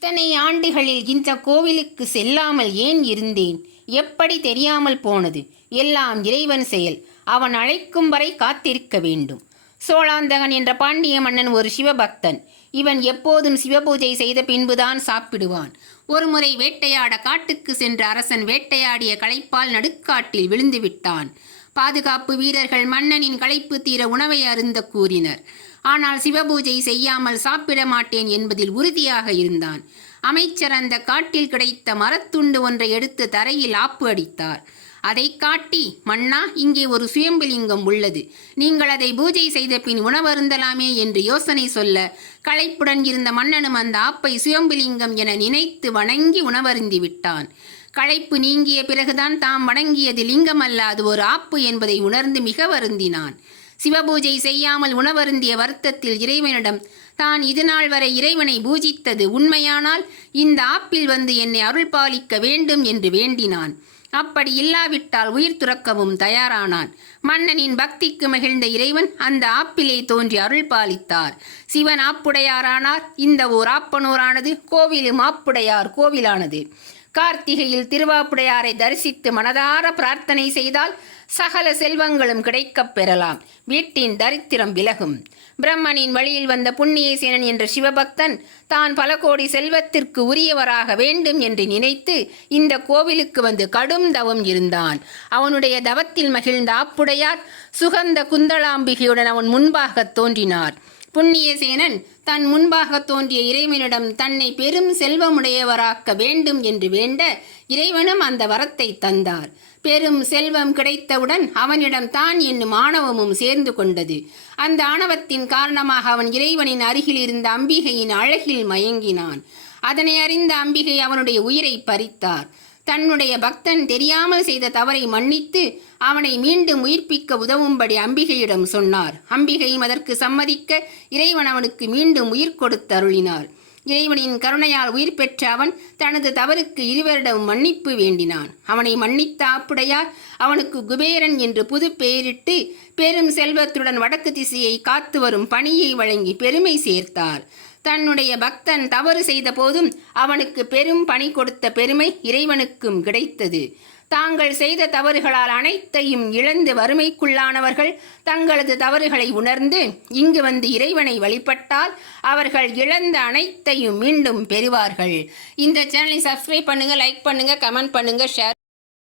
இத்தனை ஆண்டுகளில் இந்த கோவிலுக்கு செல்லாமல் ஏன் இருந்தேன்? எப்படி தெரியாமல் போனது? எல்லாம் இறைவன் செயல். அவன் அழைக்கும் வரை காத்திருக்க வேண்டும். சோழாந்தகன் என்ற பாண்டிய மன்னன் ஒரு சிவபக்தன். இவன் எப்போதும் சிவபூஜை செய்த பின்புதான் சாப்பிடுவான். ஒருமுறை வேட்டையாட காட்டுக்கு சென்ற அரசன் வேட்டையாடிய களைப்பால் நடுக்காட்டில் விழுந்து விட்டான். பாதுகாப்பு வீரர்கள் மன்னனின் களைப்பு தீர உணவை அருந்த கூறினர். ஆனால் சிவபூஜை செய்யாமல் சாப்பிட மாட்டேன் என்பதில் உறுதியாக இருந்தான். அமைச்சர் அந்த காட்டில் கிடைத்த மரத்துண்டு ஒன்றை எடுத்து தரையில் ஆப்பு அடித்தார். அதை காட்டி, மன்னா, இங்கே ஒரு சுயம்புலிங்கம் உள்ளது, நீங்கள் அதை பூஜை செய்த பின் உணவருந்தலாமே என்று யோசனை சொல்ல, களைப்புடன் இருந்த மன்னனும் அந்த ஆப்பை சுயம்புலிங்கம் என நினைத்து வணங்கி உணவருந்தி விட்டான். களைப்பு நீங்கிய பிறகுதான் தாம் வணங்கியது லிங்கம் அல்ல, அது ஒரு ஆப்பு என்பதை உணர்ந்து மிக வருந்தினான். சிவபூஜை செய்யாமல் உணவருந்திய வருத்தத்தில் இறைவனிடம் தான் இதுநாள் வரை இறைவனை பூஜித்தது உண்மையானால் இந்த ஆப்பில் வந்து என்னை அருள் பாலிக்க வேண்டும் என்று வேண்டினான். அப்படி இல்லாவிட்டால் உயிர் துறக்கவும் தயாரானான். மன்னனின் பக்திக்கு மகிழ்ந்த இறைவன் அந்த ஆப்பிலே தோன்றி அருள் பாலித்தார். சிவன் ஆப்புடையாரானார். இந்த ஓர் ஆப்பனூரானது, கோவிலும் ஆப்புடையார் கோவிலானது. கார்த்திகையில் திருவாப்புடையாரை தரிசித்து மனதார பிரார்த்தனை செய்தால் சகல செல்வங்களும் கிடைக்கப் பெறலாம். வீட்டின் தரித்திரம் விலகும். பிரம்மனின் வழியில் வந்த புண்ணியசேனன் என்ற சிவபக்தன் தான் பல கோடி செல்வத்திற்கு உரியவராக வேண்டும் என்று நினைத்து இந்த கோவிலுக்கு வந்து கடும் தவம் இருந்தான். அவனுடைய தவத்தில் மகிழ்ந்த ஆப்புடையார் சுகந்த குந்தளாம்பிகையுடன் அவன் முன்பாக தோன்றினார். புண்ணியசேனன் தன் முன்பாக தோன்றிய இறைவனிடம் தன்னை பெரும் செல்வமுடையவராக்க வேண்டும் என்று வேண்ட இறைவனும் அந்த வரத்தை தந்தார். பெரும் செல்வம் கிடைத்தவுடன் அவனிடம் தான் என்னும் ஆணவமும் சேர்ந்து கொண்டது. அந்த ஆணவத்தின் காரணமாக அவன் இறைவனின் அருகில் இருந்த அம்பிகையின் அழகில் மயங்கினான். அதனை அறிந்த அம்பிகை அவனுடைய உயிரை பறித்தார். தன்னுடைய பக்தன் தெரியாமல் செய்த தவறை மன்னித்து அவனை மீண்டும் உயிர்ப்பிக்க உதவும்படி அம்பிகையிடம் சொன்னார். அம்பிகையும் அதற்கு சம்மதிக்க இறைவன் அவனுக்கு மீண்டும் உயிர் கொடுத்து அருளினார். இறைவனின் கருணையால் உயிர் பெற்ற அவன் தனது தவறுக்கு இருவரிடம் மன்னிப்பு வேண்டினான். அவனை மன்னித்த ஆப்புடையார் அவனுக்கு குபேரன் என்று புது பெயரிட்டு பெரும் செல்வத்துடன் வடக்கு திசையை காத்து வரும் பணியை வழங்கி பெருமை சேர்த்தார். தன்னுடைய பக்தன் தவறு செய்த போதும் அவனுக்கு பெரும் பணி கொடுத்த பெருமை இறைவனுக்கும் கிடைத்தது. தாங்கள் செய்த தவறுகளால் அனைத்தையும் இழந்து வறுமைக்குள்ளானவர்கள் தங்களது தவறுகளை உணர்ந்து இங்கு வந்து இறைவனை வழிபட்டால் அவர்கள் இழந்த அனைத்தையும் மீண்டும் பெறுவார்கள். இந்த சேனலை சப்ஸ்கிரைப் பண்ணுங்க, லைக் பண்ணுங்க, கமெண்ட் பண்ணுங்க, ஷேர்